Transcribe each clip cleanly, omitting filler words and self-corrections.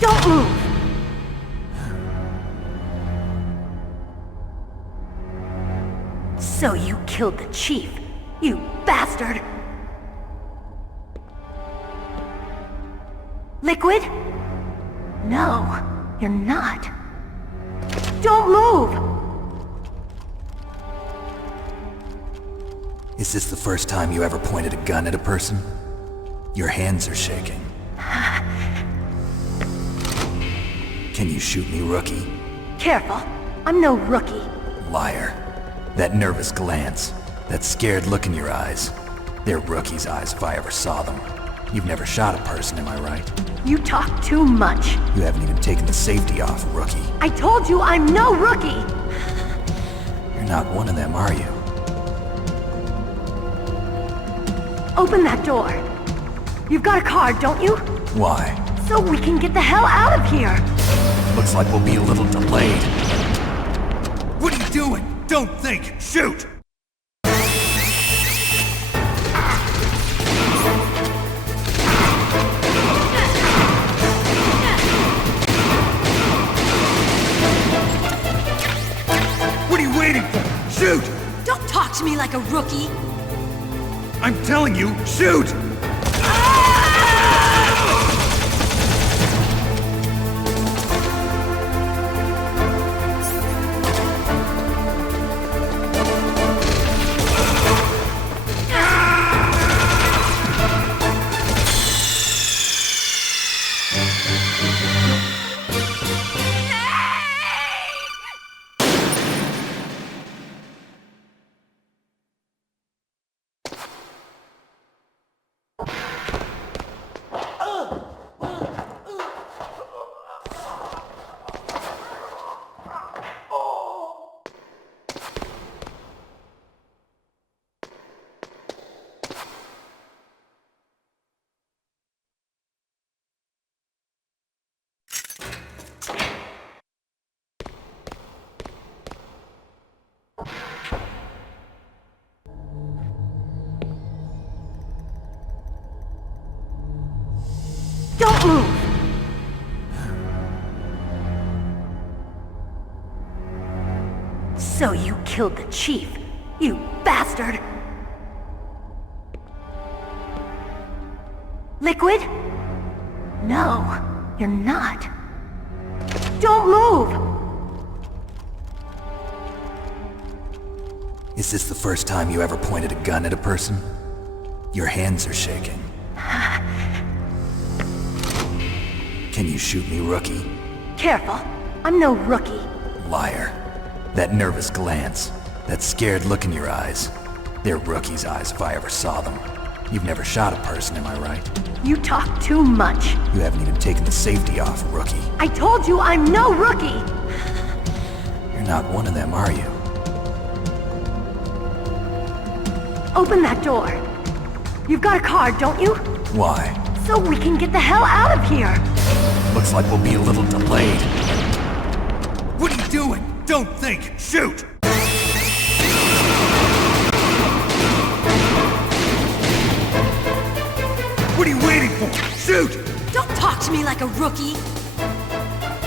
Don't move! So you killed the chief, you bastard! Liquid? No, you're not. Don't move! Is this the first time you ever pointed a gun at a person? Your hands are shaking. Can you shoot me, rookie? Careful, I'm no rookie. Liar. That nervous glance, that scared look in your eyes. They're rookie's eyes if I ever saw them. You've never shot a person, am I right? You talk too much. You haven't even taken the safety off, rookie. I told you I'm no rookie! You're not one of them, are you? Open that door. You've got a card, don't you? Why? So we can get the hell out of here! Looks like we'll be a little delayed. What are you doing? Don't think! Shoot! What are you waiting for? Shoot! Don't talk to me like a rookie! I'm telling you, shoot! Don't move! So you killed the chief, you bastard! Liquid? No, you're not. Don't move! Is this the first time you ever pointed a gun at a person? Your hands are shaking. Can you shoot me, rookie? Careful, I'm no rookie. Liar. That nervous glance, that scared look in your eyes. They're rookie's eyes if I ever saw them. You've never shot a person, am I right? You talk too much. You haven't even taken the safety off, rookie. I told you I'm no rookie! You're not one of them, are you? Open that door. You've got a card, don't you? Why? So we can get the hell out of here! Looks like we'll be a little delayed. What are you doing? Don't think! Shoot! What are you waiting for? Shoot! Don't talk to me like a rookie!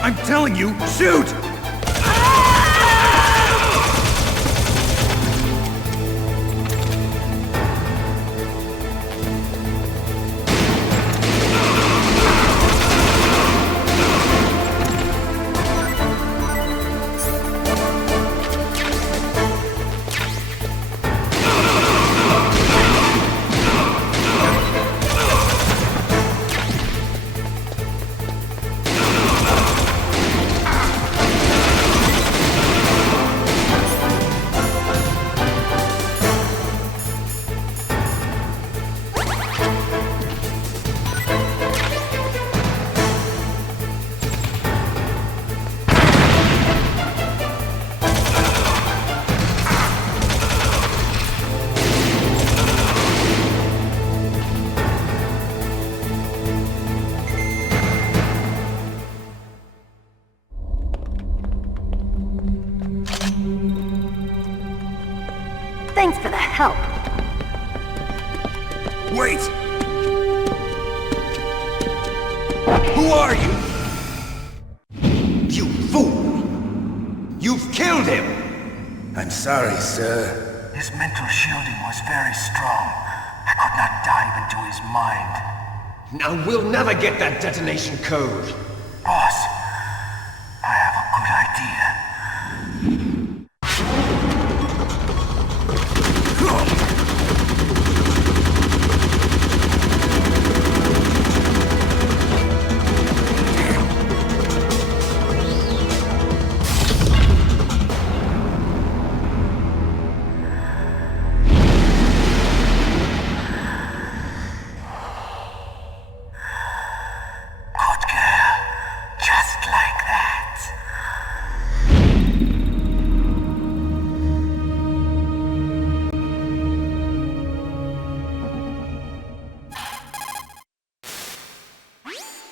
I'm telling you, shoot! Thanks for the help. Wait! Who are you? You fool! You've killed him! I'm sorry, sir. His mental shielding was very strong. I could not dive into his mind. Now we'll never get that detonation code. Boss, I have a good idea. Good girl. Just like that.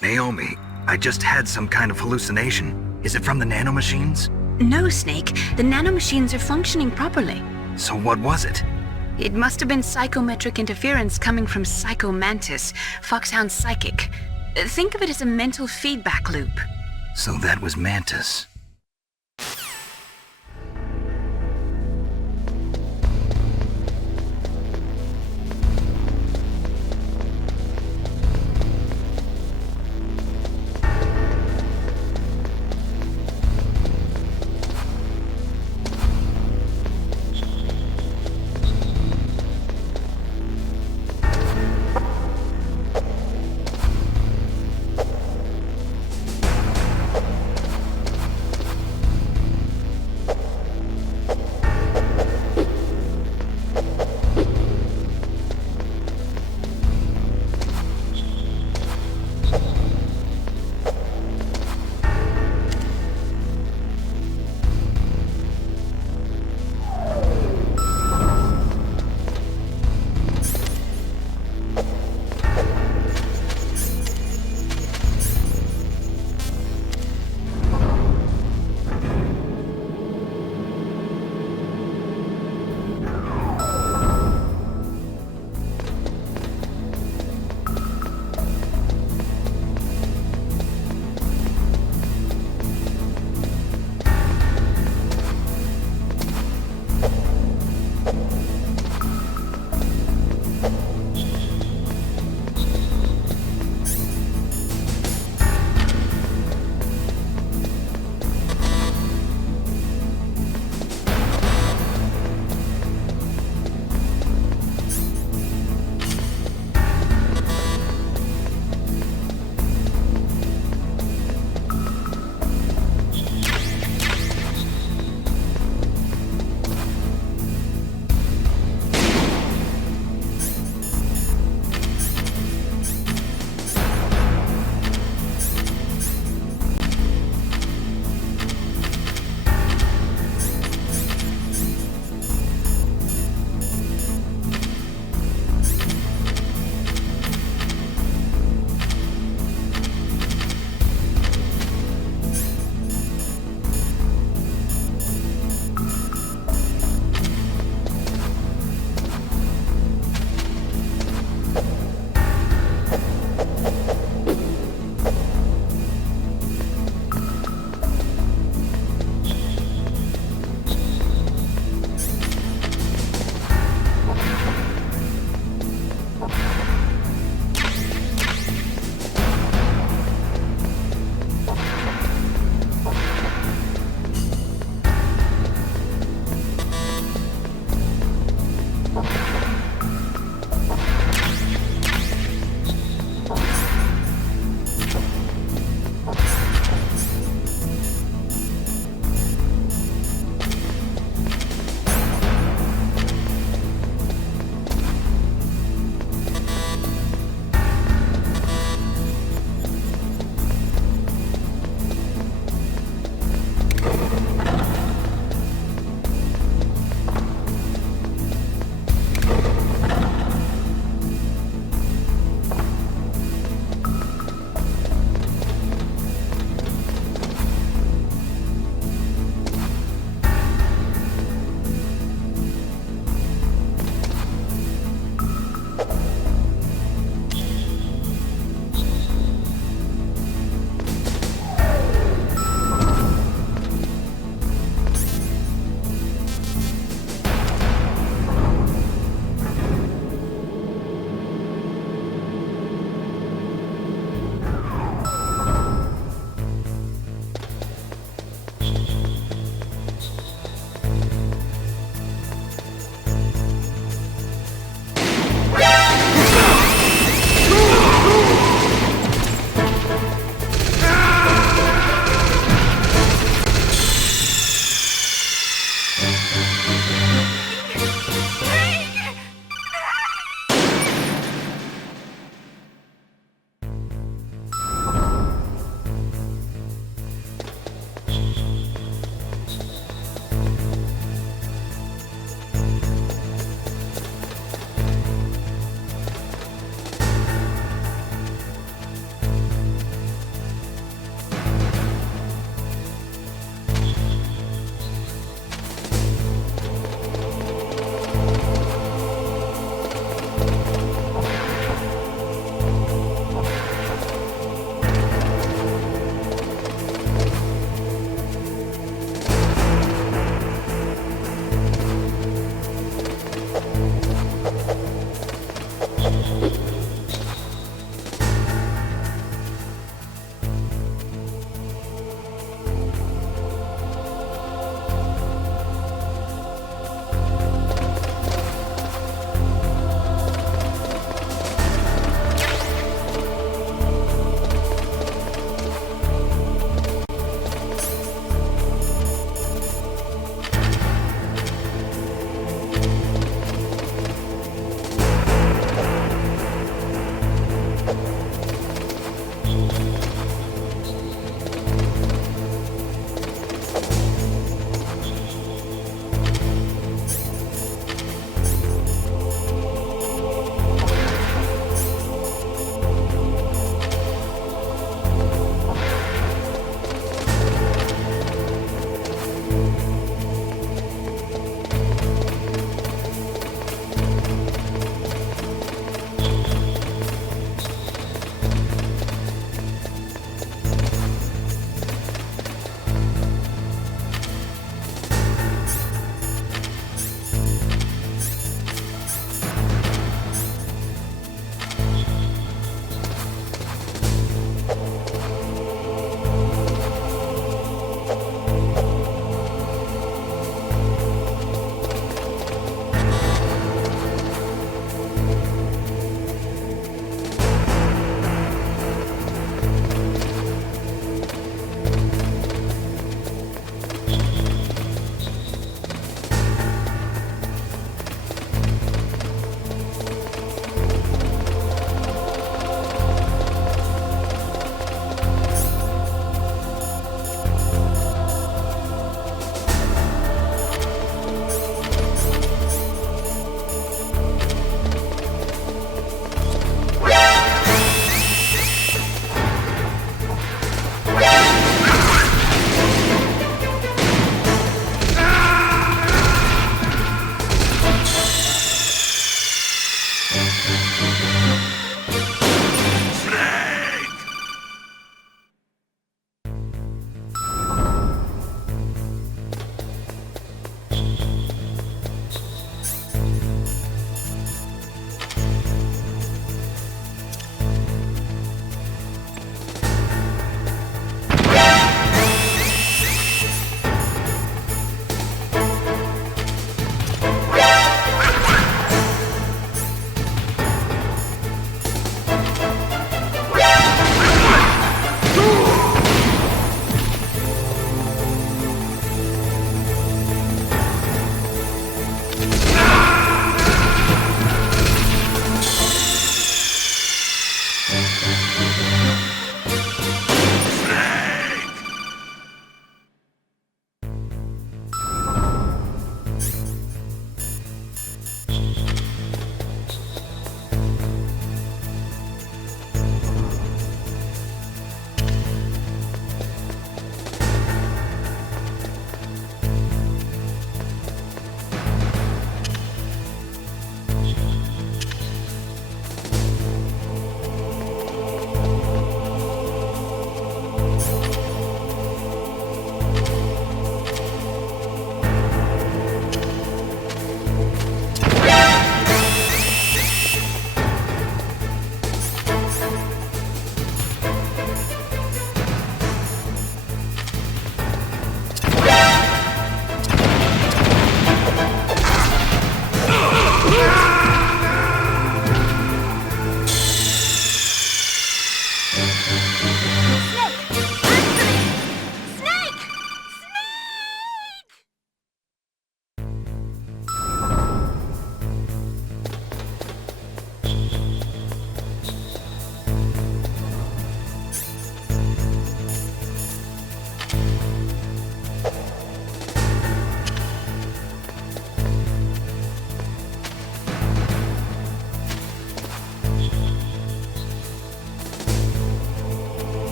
Naomi, I just had some kind of hallucination. Is it from the nanomachines? No, Snake. The nanomachines are functioning properly. So what was it? It must have been psychometric interference coming from Psycho Mantis, Foxhound's psychic. Think of it as a mental feedback loop. So that was Mantis.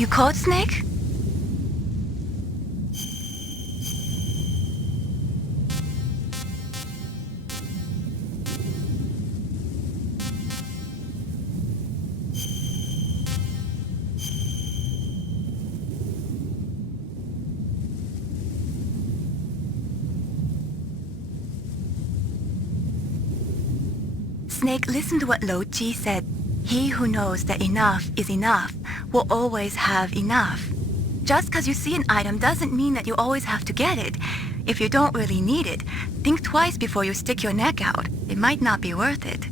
You caught Snake? Snake, listen to what Lo Ji said. He who knows that enough is enough will always have enough. Just because you see an item doesn't mean that you always have to get it. If you don't really need it, think twice before you stick your neck out. It might not be worth it.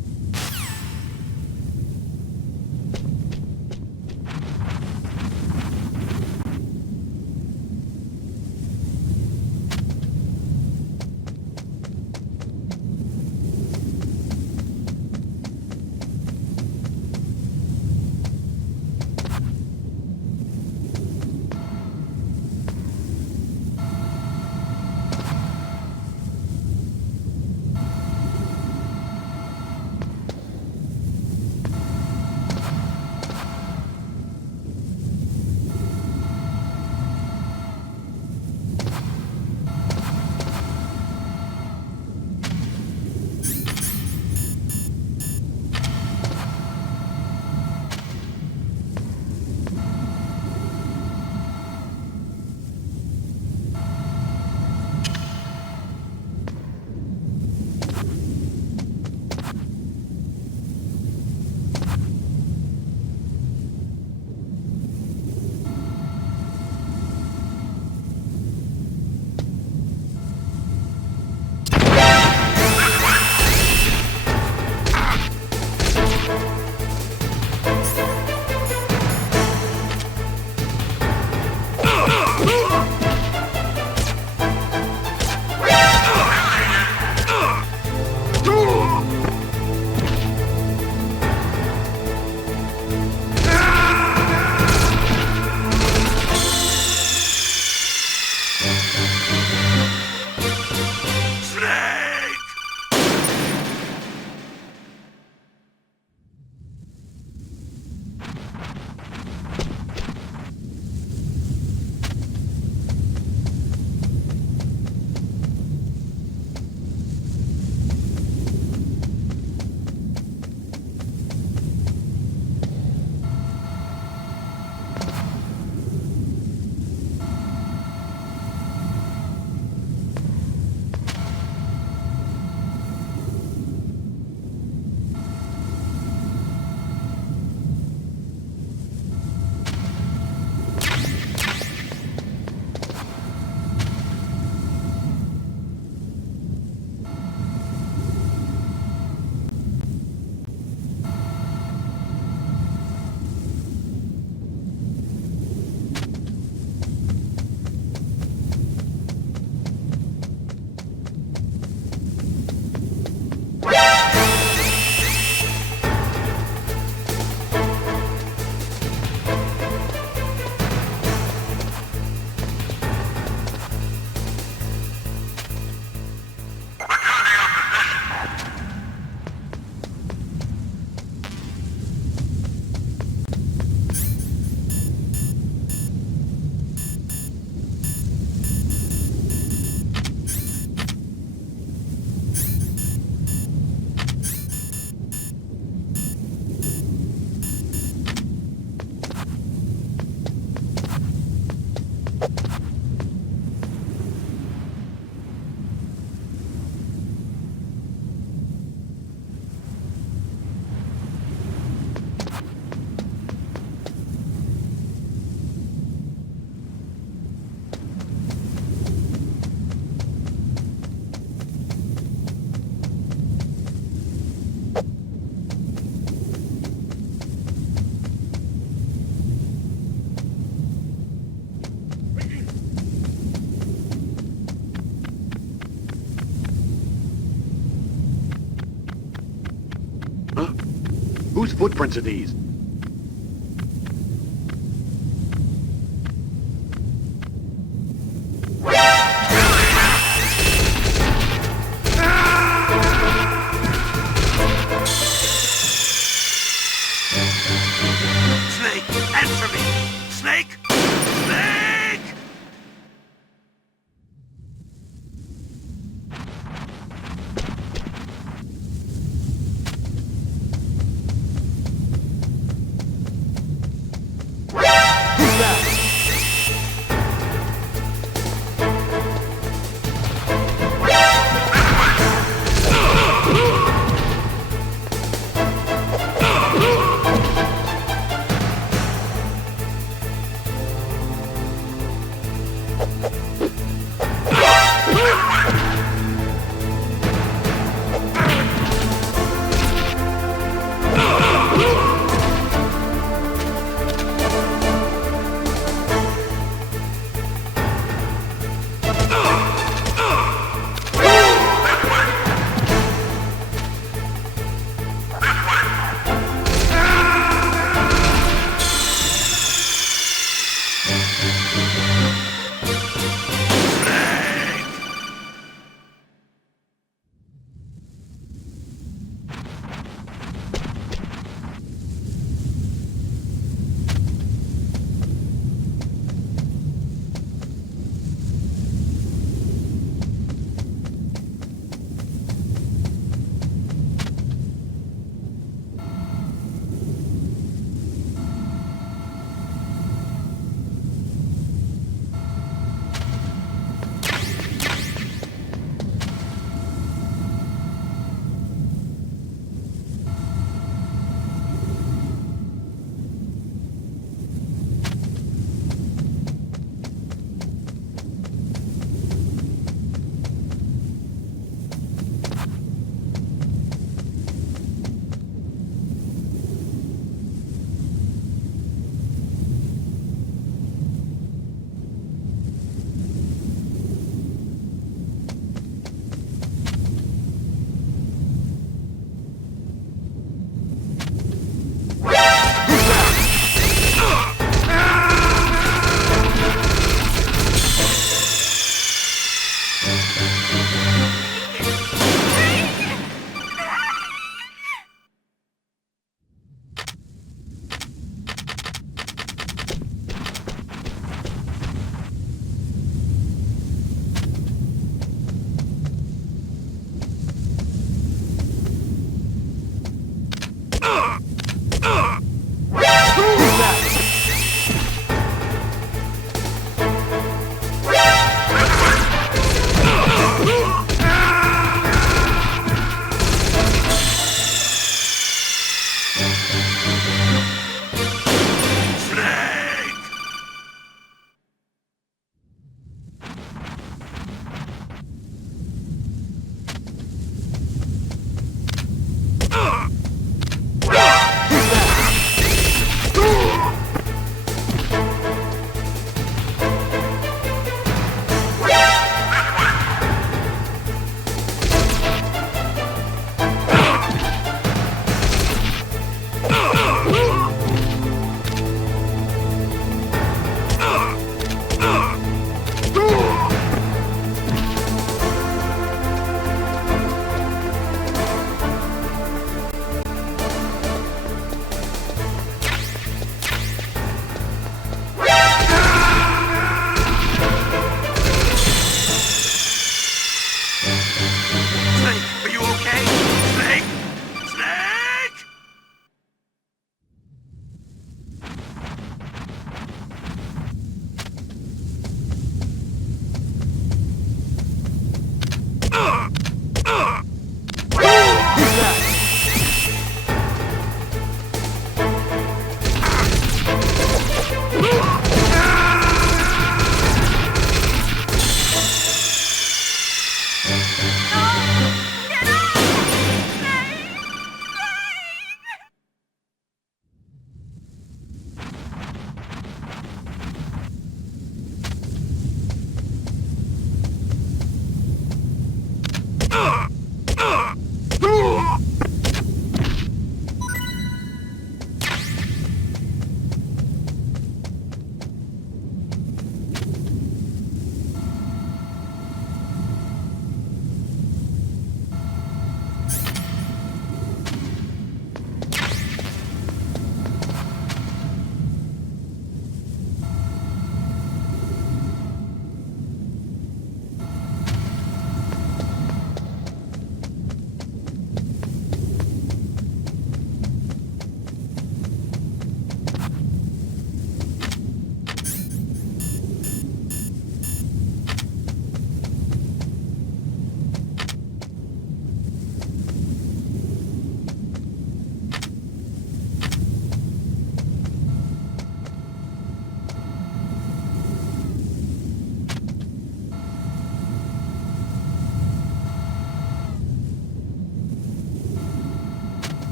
Whose footprints are these? Snake, answer me! Snake!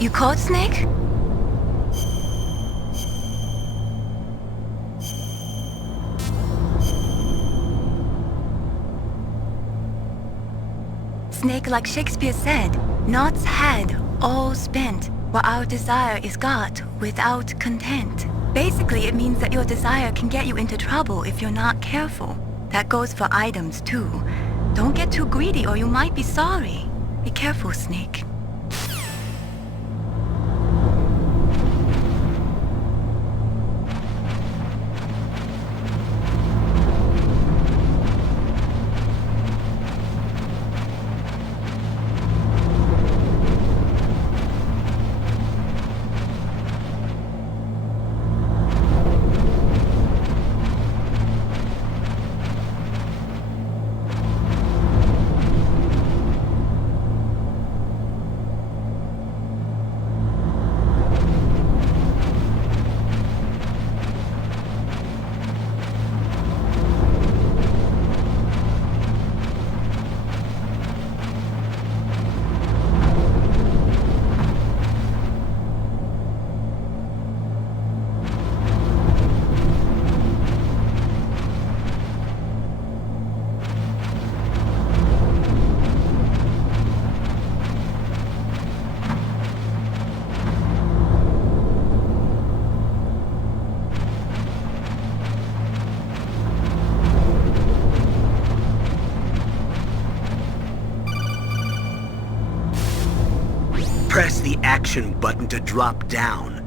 You called Snake? Snake, like Shakespeare said, knots had all spent, while our desire is got without content. Basically, it means that your desire can get you into trouble if you're not careful. That goes for items too. Don't get too greedy or you might be sorry. Be careful, Snake. Press the action button to drop down.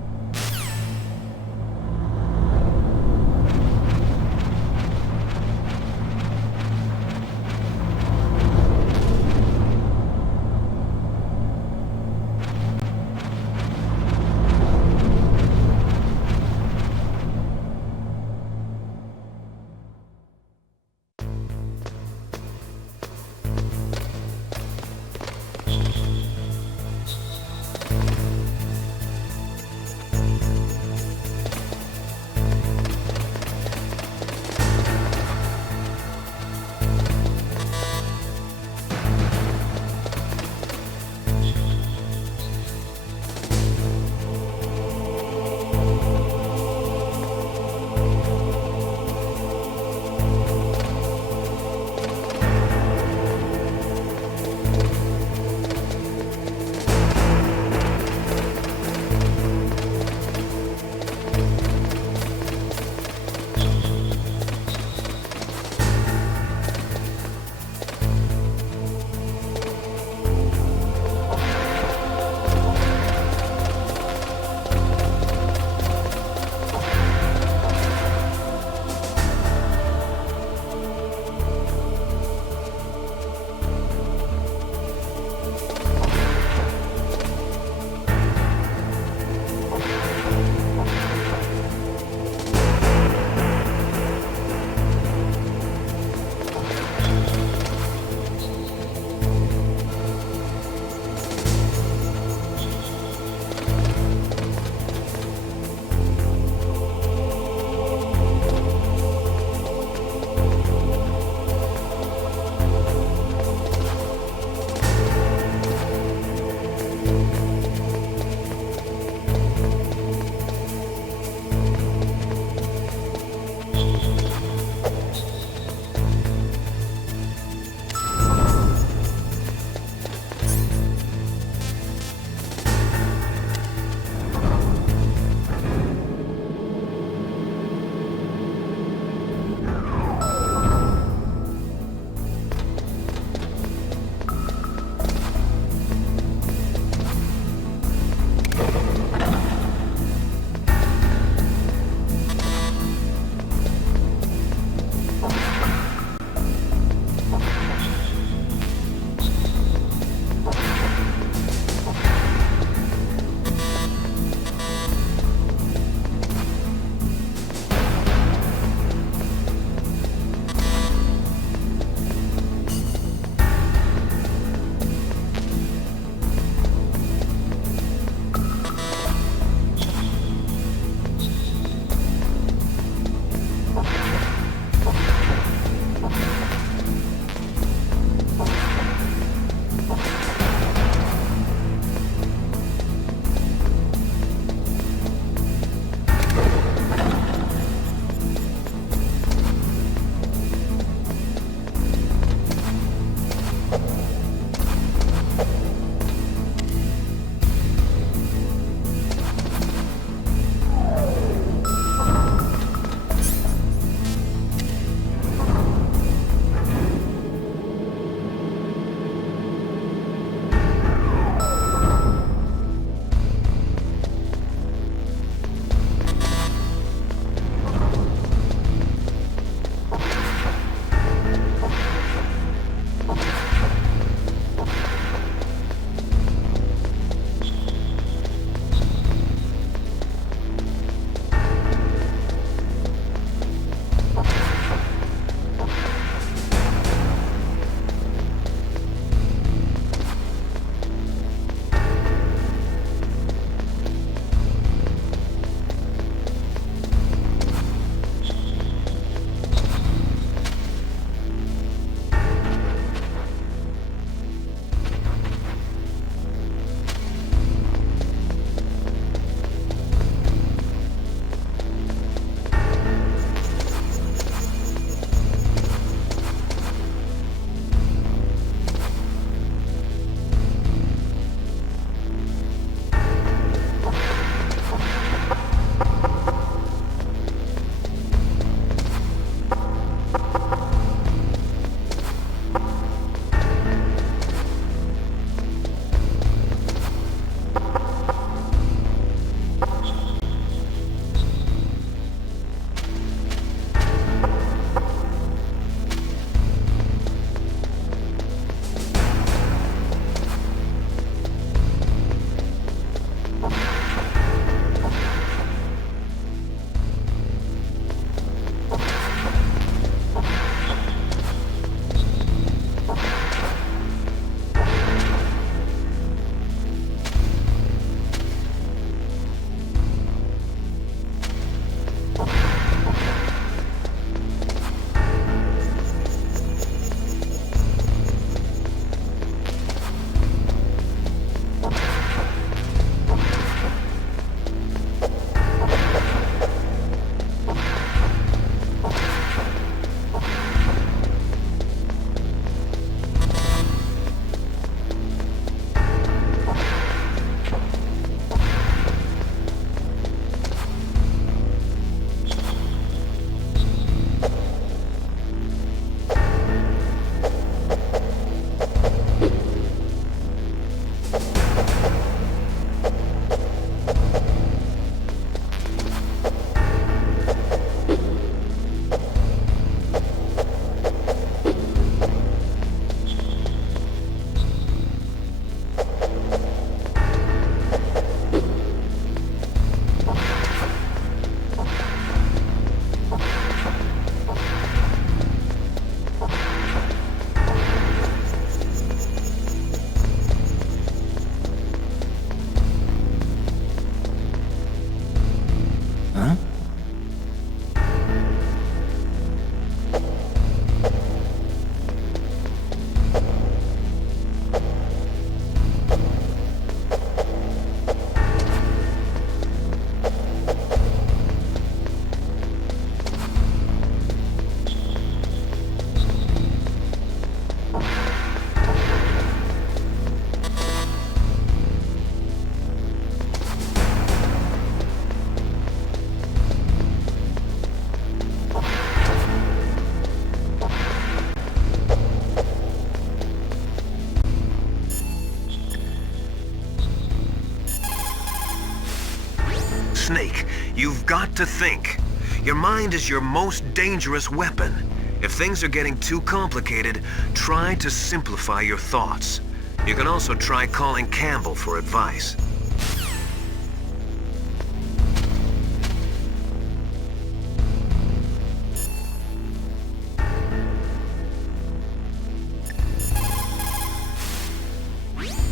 Snake, you've got to think. Your mind is your most dangerous weapon. If things are getting too complicated, try to simplify your thoughts. You can also try calling Campbell for advice.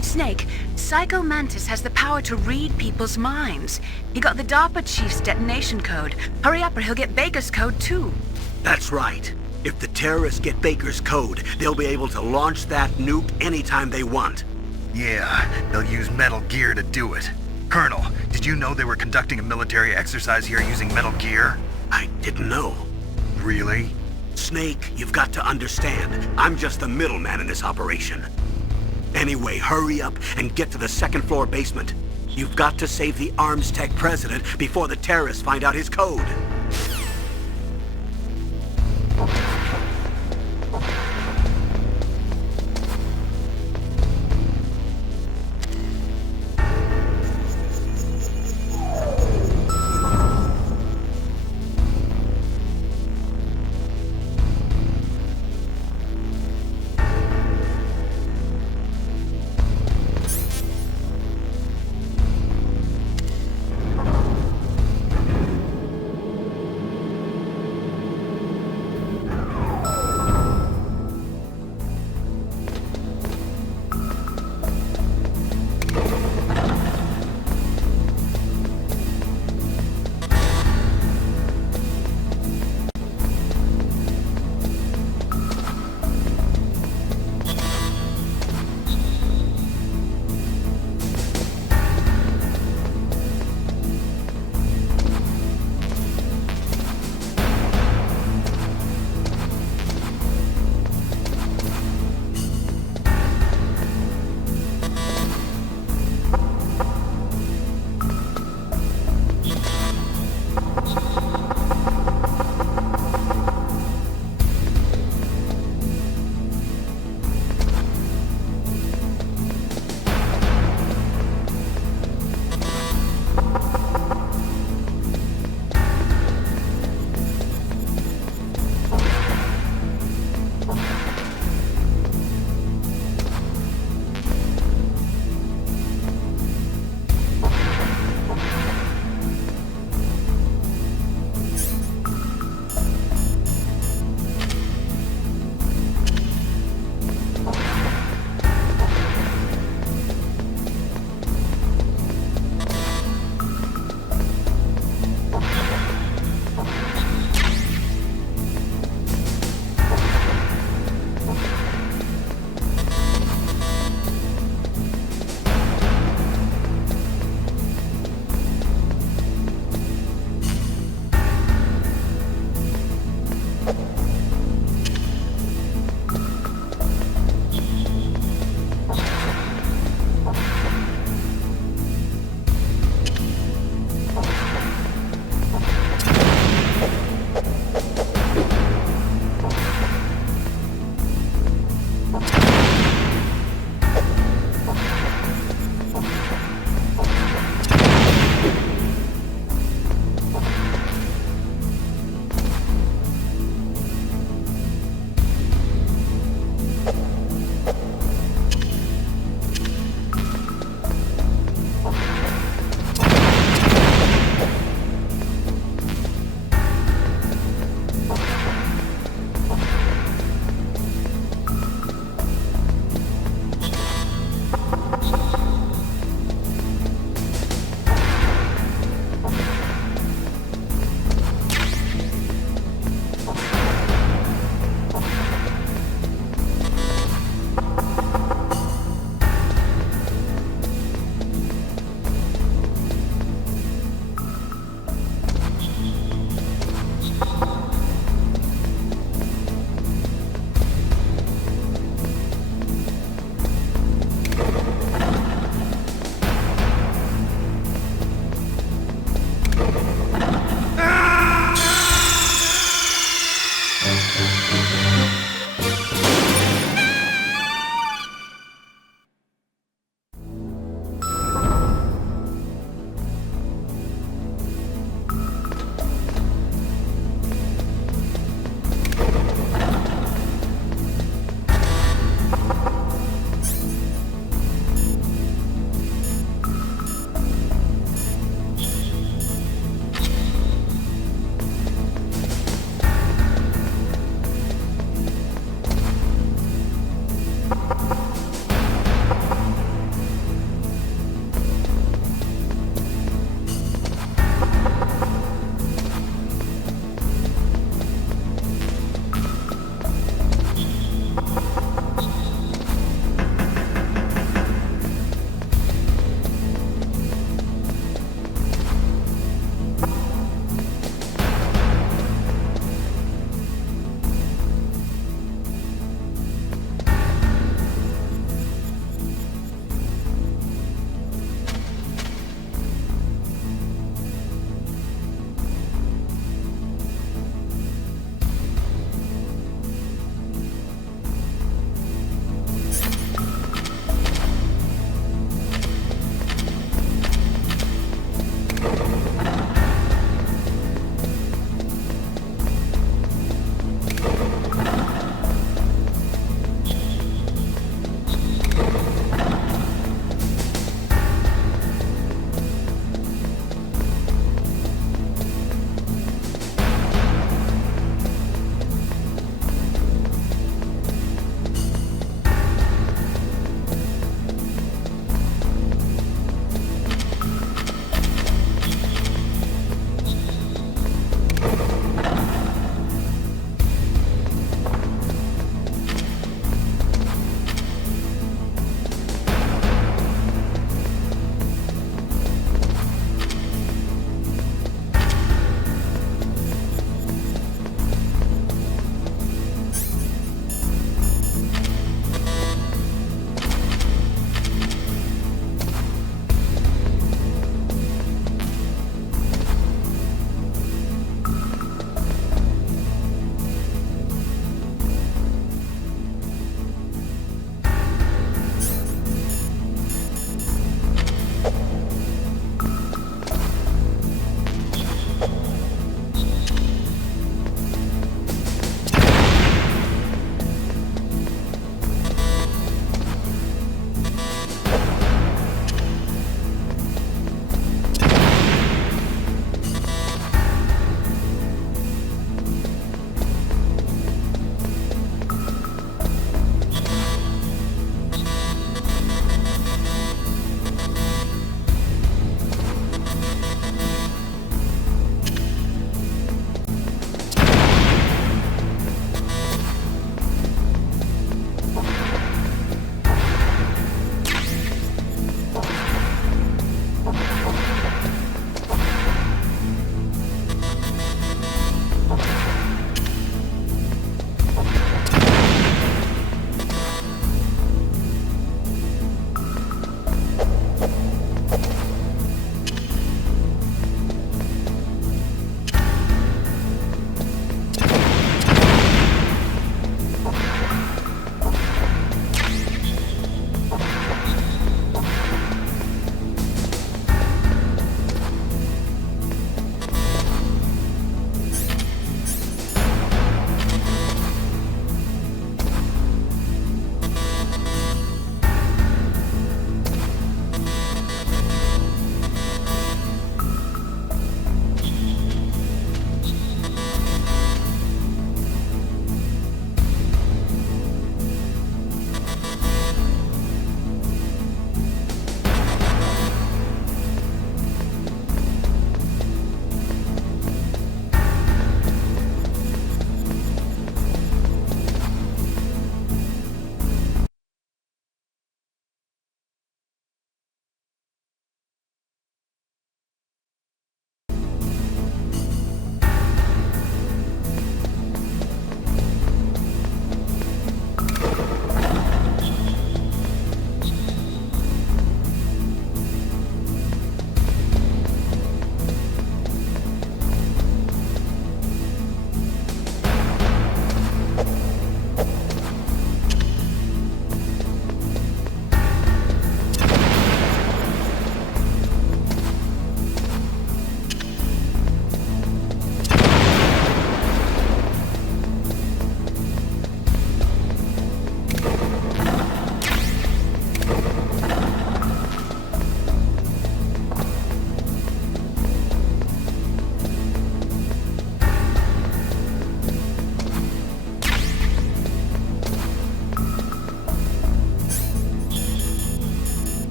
Snake, Psycho Mantis has the power to read people's minds. He got the DARPA chief's detonation code. Hurry up or he'll get Baker's code too. That's right. If the terrorists get Baker's code, they'll be able to launch that nuke anytime they want. Yeah, they'll use Metal Gear to do it. Colonel, did you know they were conducting a military exercise here using Metal Gear? I didn't know. Really? Snake, you've got to understand. I'm just the middleman in this operation. Anyway, hurry up and get to the second floor basement. You've got to save the Arms Tech president before the terrorists find out his code.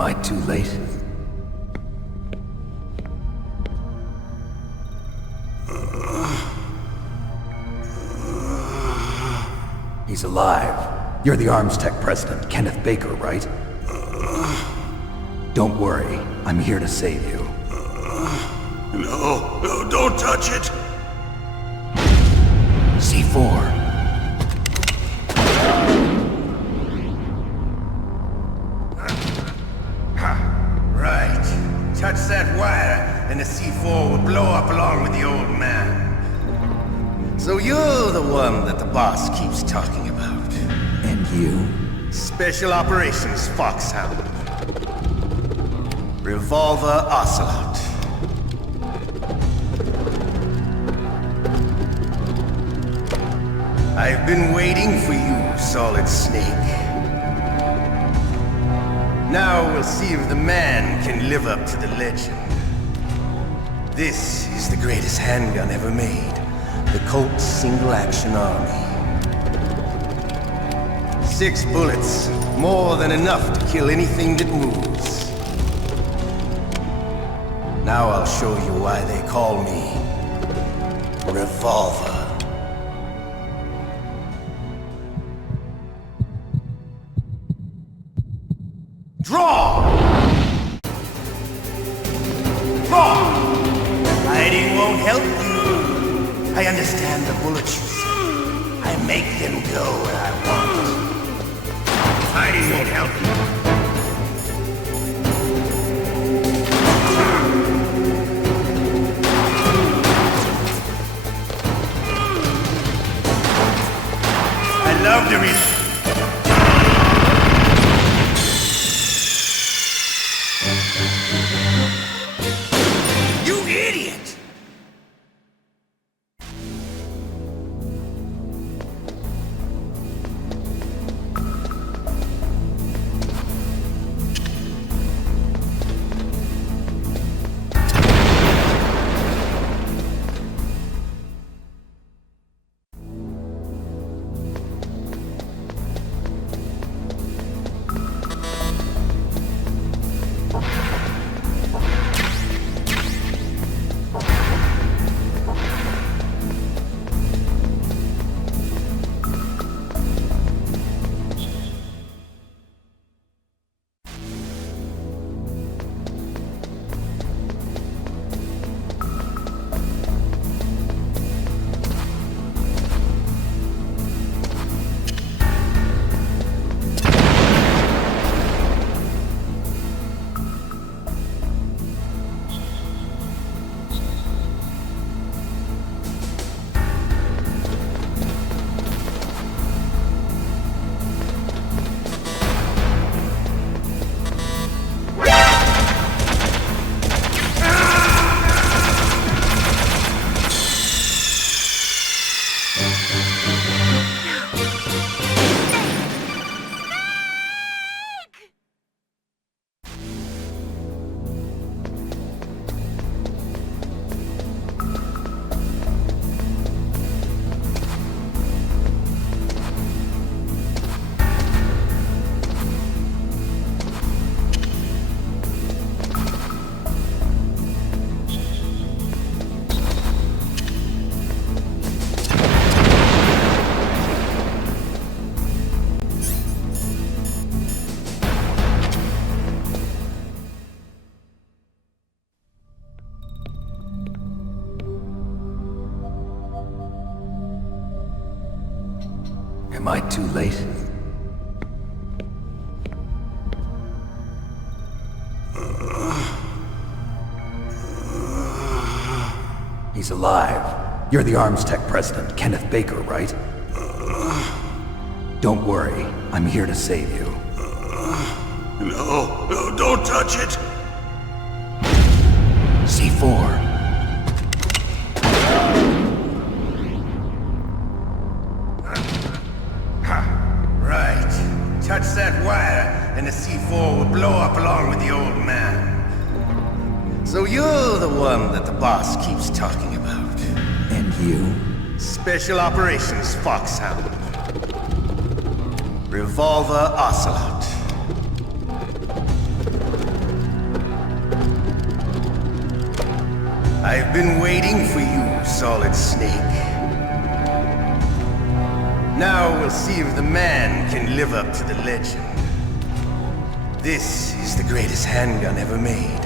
Am I too late? He's alive. You're the ArmsTech president, Kenneth Baker, right? Don't worry, I'm here to save you. No, don't touch it! C4. Right. Touch that wire, and the C4 will blow up along with the old man. So you're the one that the boss keeps talking about. And you? Special Operations Foxhound. Revolver Ocelot. I've been waiting for you, Solid Snake. Now we'll see if the man can live up to the legend. This is the greatest handgun ever made. The Colt Single Action Army. 6 bullets, more than enough to kill anything that moves. Now I'll show you why they call me Revolver. Draw! Draw! Fighting won't help you. I understand the bullets you see. I make them go where I want. Fighting won't help you. I love the reason. You idiot! Am I too late? He's alive. You're the ArmsTech president, Kenneth Baker, right? Don't worry, I'm here to save you. No, don't touch it! C4. Right. Touch that wire, and the C4 will blow up along with the old man. So you're the one that the boss keeps talking about. And you? Special Operations Foxhound. Revolver Ocelot. I've been waiting for you, Solid Snake. Now we'll see if the man can live up to the legend. This is the greatest handgun ever made.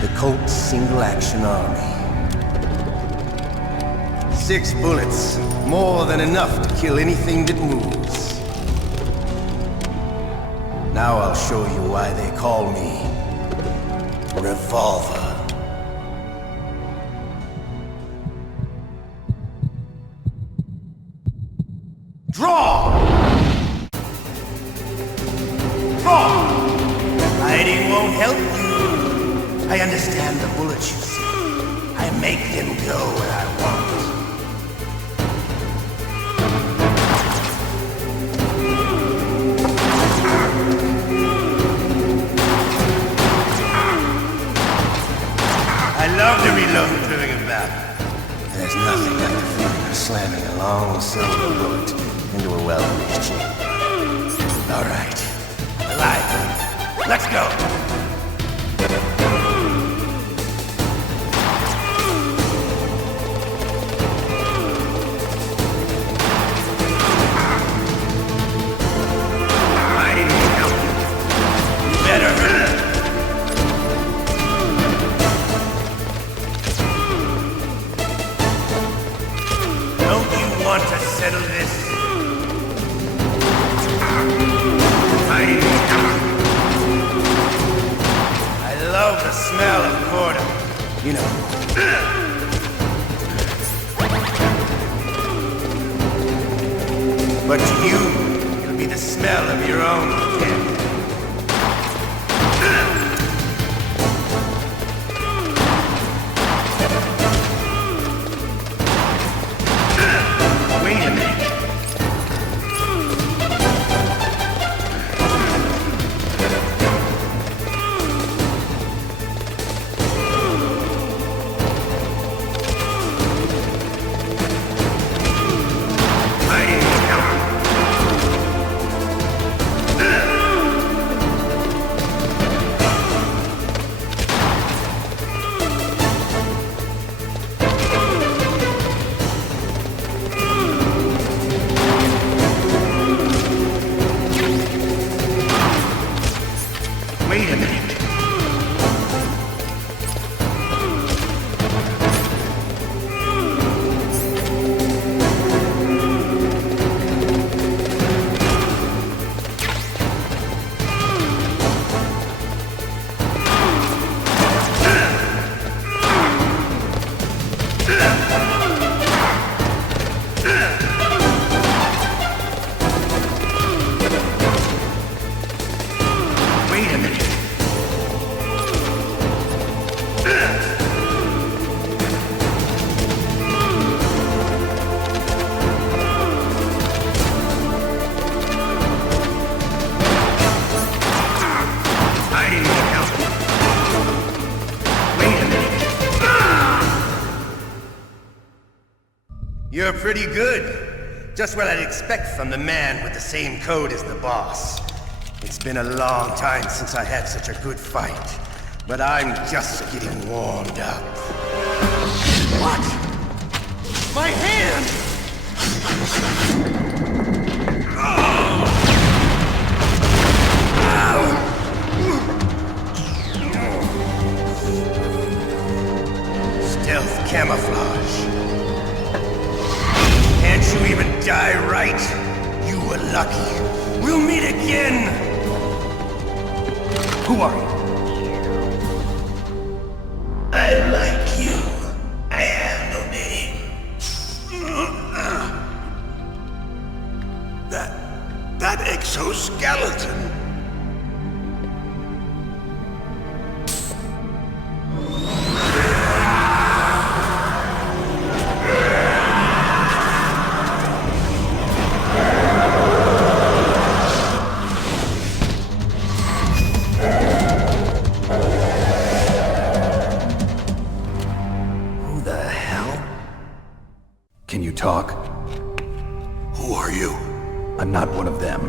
The Colt Single Action Army. 6 bullets, more than enough to kill anything that moves. Now I'll show you why they call me Revolver. Draw! Draw! Hiding won't help you. I understand the bullets you see. I make them go where I want. I love to reload during a battle. There's nothing like the feeling of slamming a long silver bullet into a well-finished chin. All right, alive. Let's go. Hiding won't help you. You better hurry. Don't you want to settle this? Hiding won't help you. I love the smell of Corda. You know. But to you, it'll be the smell of your own death. Wait a minute. Wait a minute. Wait a minute. Hiding won't help. Wait a minute. You're pretty good. Just what I'd expect from the man with the same code as the boss. It's been a long time since I had such a good fight, but I'm just getting warmed up. What? My hand! Stealth camouflage. Can't you even die right? You were lucky. We'll meet again! Who are you? I like you. I have no name. That exoskeleton. Can you talk? Who are you? I'm not one of them.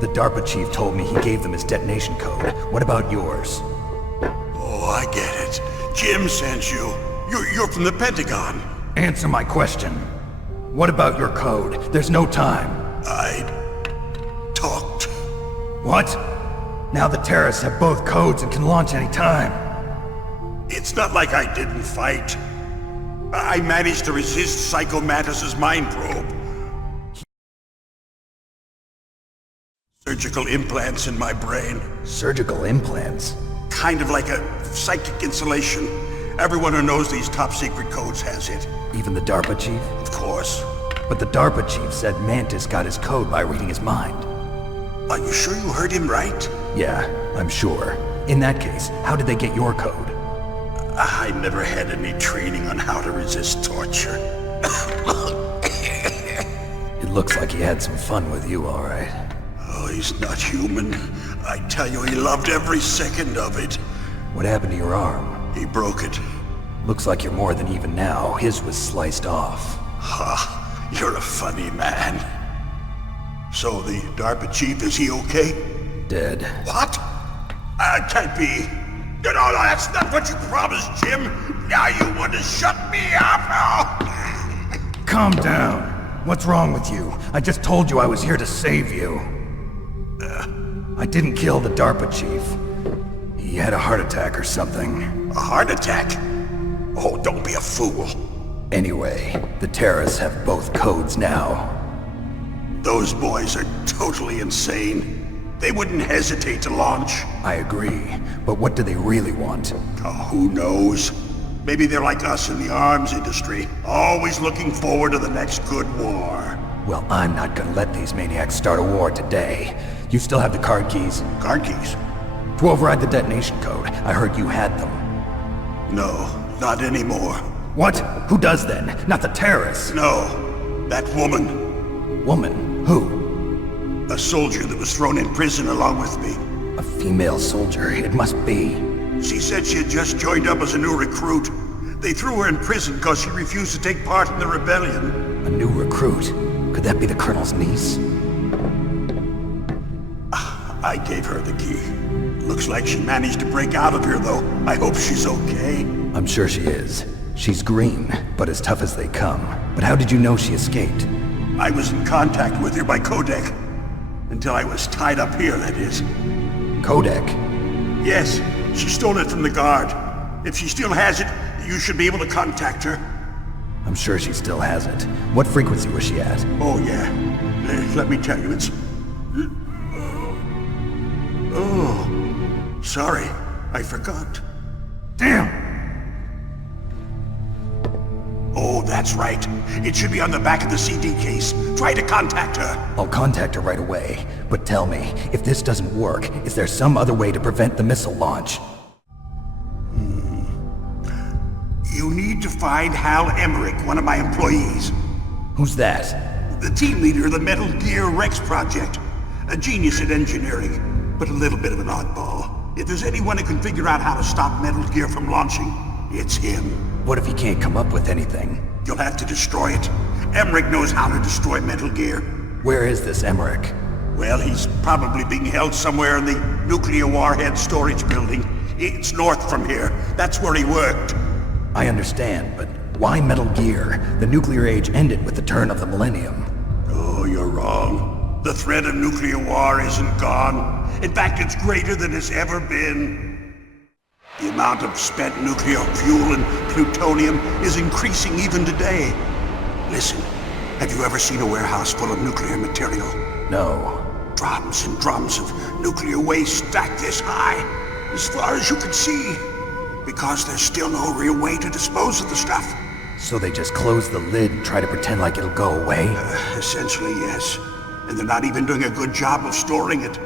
The DARPA chief told me he gave them his detonation code. What about yours? Oh, I get it. Jim sent you. You're from the Pentagon. Answer my question. What about your code? There's no time. I talked. What? Now the terrorists have both codes and can launch any time. It's not like I didn't fight. I managed to resist Psycho Mantis's mind probe. Surgical implants in my brain. Surgical implants? Kind of like a psychic insulation. Everyone who knows these top-secret codes has it. Even the DARPA chief? Of course. But the DARPA chief said Mantis got his code by reading his mind. Are you sure you heard him right? Yeah, I'm sure. In that case, how did they get your code? I never had any training on how to resist torture. It looks like he had some fun with you, all right. Oh, he's not human. I tell you, he loved every second of it. What happened to your arm? He broke it. Looks like you're more than even now. His was sliced off. Ha, you're a funny man. So the DARPA chief, is he okay? Dead. What? Can't be. No, that's not what you promised, Jim. Now you want to shut me up? Calm down. What's wrong with you? I just told you I was here to save you. I didn't kill the DARPA chief. He had a heart attack or something. A heart attack? Oh, don't be a fool. Anyway, the terrorists have both codes now. Those boys are totally insane. They wouldn't hesitate to launch. I agree, but what do they really want? Oh, who knows? Maybe they're like us in the arms industry, always looking forward to the next good war. Well, I'm not gonna let these maniacs start a war today. You still have the card keys? Card keys? To override the detonation code. I heard you had them. No, not anymore. What? Who does then? Not the terrorists? No, that woman. Woman? Who? A soldier that was thrown in prison along with me. A female soldier, it must be. She said she had just joined up as a new recruit. They threw her in prison because she refused to take part in the rebellion. A new recruit? Could that be the Colonel's niece? I gave her the key. Looks like she managed to break out of here, though. I hope she's okay. I'm sure she is. She's green, but as tough as they come. But how did you know she escaped? I was in contact with her by codec. Until I was tied up here, that is. Codec? Yes, she stole it from the guard. If she still has it, you should be able to contact her. I'm sure she still has it. What frequency was she at? Oh, yeah. Let me tell you, it's... Oh, sorry. I forgot. Damn! Oh, that's right. It should be on the back of the CD case. Try to contact her. I'll contact her right away. But tell me, if this doesn't work, is there some other way to prevent the missile launch? You need to find Hal Emmerich, one of my employees. Who's that? The team leader of the Metal Gear Rex project. A genius at engineering, but a little bit of an oddball. If there's anyone who can figure out how to stop Metal Gear from launching, it's him. What if he can't come up with anything? You'll have to destroy it. Emmerich knows how to destroy Metal Gear. Where is this Emmerich? Well, he's probably being held somewhere in the nuclear warhead storage building. It's north from here. That's where he worked. I understand, but why Metal Gear? The nuclear age ended with the turn of the millennium. Oh, you're wrong. The threat of nuclear war isn't gone. In fact, it's greater than it's ever been. The amount of spent nuclear fuel and plutonium is increasing even today. Listen, have you ever seen a warehouse full of nuclear material? No. Drums and drums of nuclear waste stacked this high, as far as you can see. Because there's still no real way to dispose of the stuff. So they just close the lid and try to pretend like it'll go away? Essentially, yes. And they're not even doing a good job of storing it.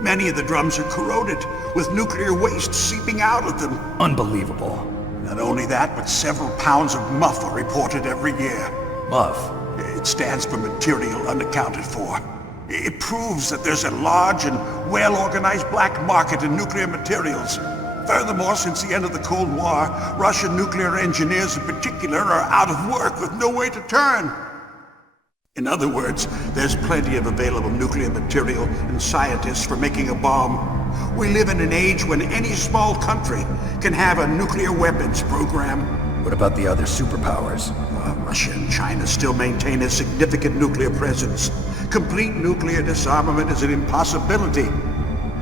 Many of the drums are corroded, with nuclear waste seeping out of them. Unbelievable. Not only that, but several pounds of MUF are reported every year. MUF? It stands for material unaccounted for. It proves that there's a large and well-organized black market in nuclear materials. Furthermore, since the end of the Cold War, Russian nuclear engineers in particular are out of work with no way to turn. In other words, there's plenty of available nuclear material and scientists for making a bomb. We live in an age when any small country can have a nuclear weapons program. What about the other superpowers? Russia and China still maintain a significant nuclear presence. Complete nuclear disarmament is an impossibility.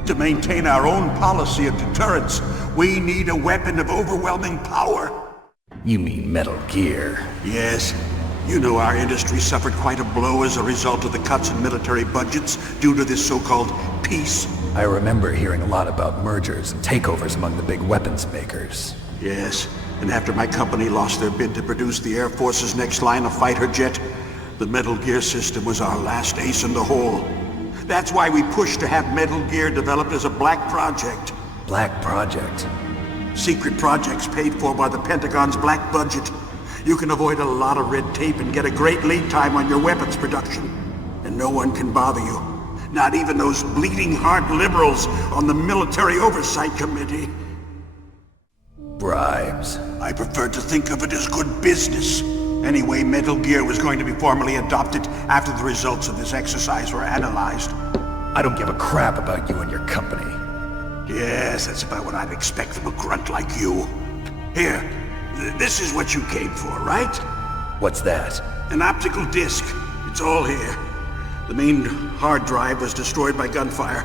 To maintain our own policy of deterrence, we need a weapon of overwhelming power. You mean Metal Gear? Yes. You know our industry suffered quite a blow as a result of the cuts in military budgets due to this so-called peace. I remember hearing a lot about mergers and takeovers among the big weapons makers. Yes, and after my company lost their bid to produce the Air Force's next line of fighter jet, the Metal Gear system was our last ace in the hole. That's why we pushed to have Metal Gear developed as a black project. Black Project? Secret projects paid for by the Pentagon's black budget. You can avoid a lot of red tape and get a great lead time on your weapons production. And no one can bother you. Not even those bleeding heart liberals on the Military Oversight Committee. Bribes. I prefer to think of it as good business. Anyway, Metal Gear was going to be formally adopted after the results of this exercise were analyzed. I don't give a crap about you and your company. Yes, that's about what I'd expect from a grunt like you. Here, this is what you came for, right? What's that? An optical disc. It's all here. The main hard drive was destroyed by gunfire.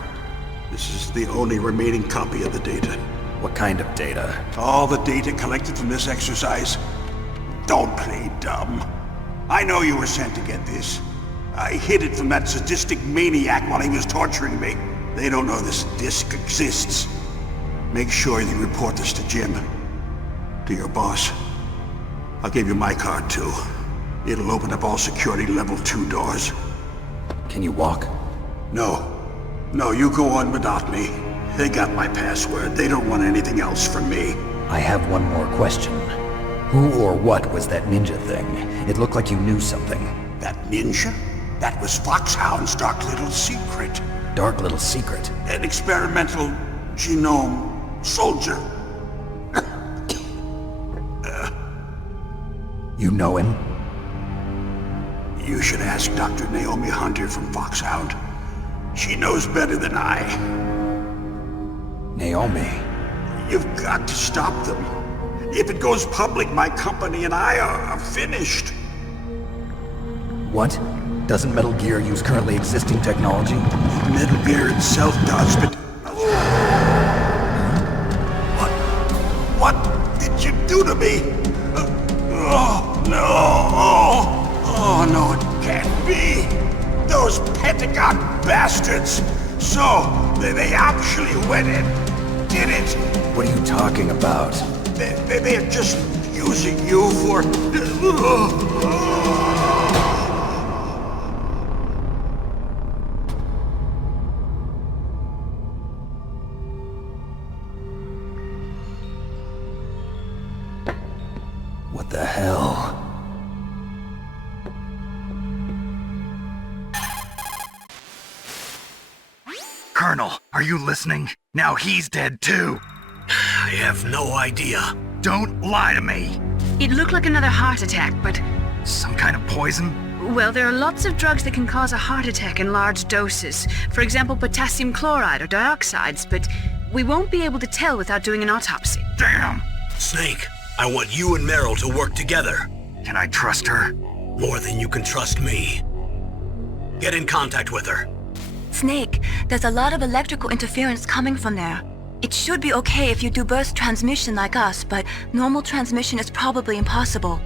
This is the only remaining copy of the data. What kind of data? All the data collected from this exercise. Don't play dumb. I know you were sent to get this. I hid it from that sadistic maniac while he was torturing me. They don't know this disc exists. Make sure you report this to Jim. To your boss. I'll give you my card too. It'll open up all security level 2 doors. Can you walk? No. No, you go on without me. They got my password. They don't want anything else from me. I have one more question. Who or what was that ninja thing? It looked like you knew something. That ninja? That was Foxhound's dark little secret. Dark little secret? An experimental genome soldier. You know him? You should ask Dr. Naomi Hunter from Foxhound. She knows better than I. Naomi? You've got to stop them. If it goes public, my company and I are finished. What? Doesn't Metal Gear use currently existing technology? Metal Gear itself does, but... What did you do to me? Oh, no. Oh, no, it can't be. Those Pentagon bastards. So, they actually went and did it. What are you talking about? They're just using you for... What the hell? Colonel, are you listening? Now he's dead too. I have no idea. Don't lie to me. It looked like another heart attack, but... Some kind of poison? Well, there are lots of drugs that can cause a heart attack in large doses. For example, potassium chloride or dioxides, but we won't be able to tell without doing an autopsy. Damn! Snake, I want you and Meryl to work together. Can I trust her? More than you can trust me. Get in contact with her. Snake, there's a lot of electrical interference coming from there. It should be okay if you do burst transmission like us, but normal transmission is probably impossible.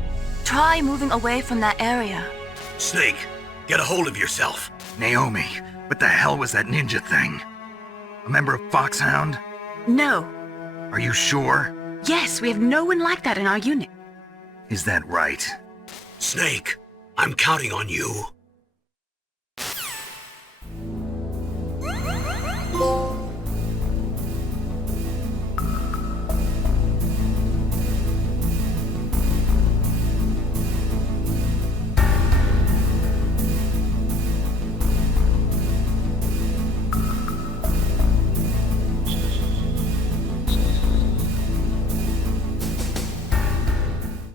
Try moving away from that area. Snake, get a hold of yourself. Naomi, what the hell was that ninja thing? A member of Foxhound? No. Are you sure? Yes, we have no one like that in our unit. Is that right? Snake, I'm counting on you.